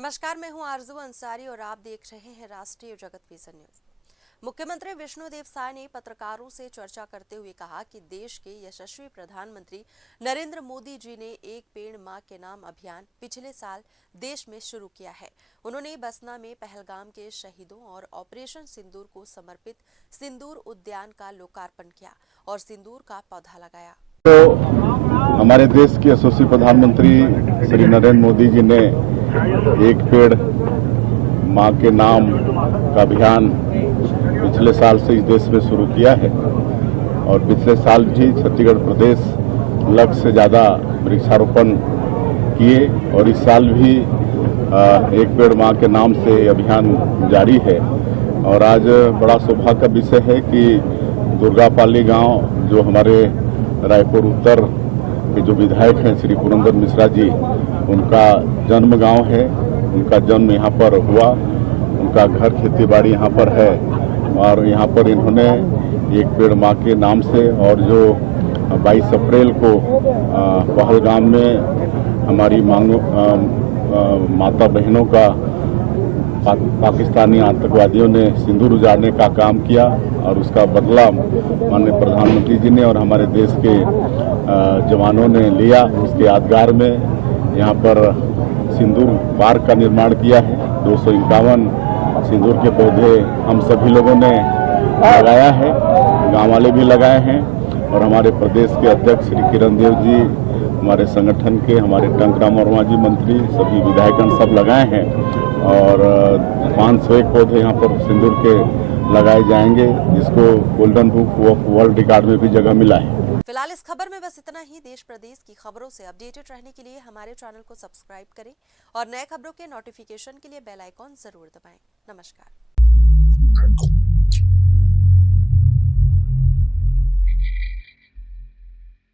नमस्कार, मैं हूं आरजू अंसारी और आप देख रहे हैं राष्ट्रीय जगत विजन न्यूज। मुख्यमंत्री विष्णुदेव साय ने पत्रकारों से चर्चा करते हुए कहा कि देश के यशस्वी प्रधानमंत्री नरेंद्र मोदी जी ने एक पेड़ मां के नाम अभियान पिछले साल देश में शुरू किया है। उन्होंने बसना में पहलगाम के शहीदों और ऑपरेशन सिंदूर को समर्पित सिंदूर उद्यान का लोकार्पण किया और सिंदूर का पौधा लगाया। तो हमारे देश के यशस्वी प्रधानमंत्री श्री नरेंद्र मोदी जी ने एक पेड़ मां के नाम का अभियान पिछले साल से इस देश में शुरू किया है और पिछले साल भी छत्तीसगढ़ प्रदेश लाख से ज़्यादा वृक्षारोपण किए और इस साल भी एक पेड़ मां के नाम से अभियान जारी है। और आज बड़ा सौभाग्य का विषय है कि दुर्गापाली गांव जो हमारे रायपुर उत्तर के जो विधायक हैं श्री पुरंदर मिश्रा जी, उनका जन्म गांव है, उनका जन्म यहाँ पर हुआ, उनका घर खेती बाड़ी यहाँ पर है और यहाँ पर इन्होंने एक पेड़ मां के नाम से और जो 22 अप्रैल को पहलगाम में हमारी माता बहनों का पाकिस्तानी आतंकवादियों ने सिंदूर उजाड़ने का काम किया और उसका बदला माननीय प्रधानमंत्री जी ने और हमारे देश के जवानों ने लिया। उसके यादगार में यहाँ पर सिंदूर पार्क का निर्माण किया है। 251 सिंदूर के पौधे हम सभी लोगों ने लगाया है, गांव वाले भी लगाए हैं और हमारे प्रदेश के अध्यक्ष श्री किरण देव जी, हमारे संगठन के हमारे टंकराम वर्मा जी मंत्री, सभी विधायकगण सब लगाए हैं और 501 पौधे यहाँ पर सिंदूर के लगाए जाएंगे, जिसको golden book of world record में भी जगह मिला है। फिलहाल इस खबर में बस इतना ही। देश प्रदेश की खबरों से अपडेटेड रहने के लिए हमारे चैनल को सब्सक्राइब करें और नए खबरों के नोटिफिकेशन के लिए बेल आइकॉन जरूर दबाएं। नमस्कार।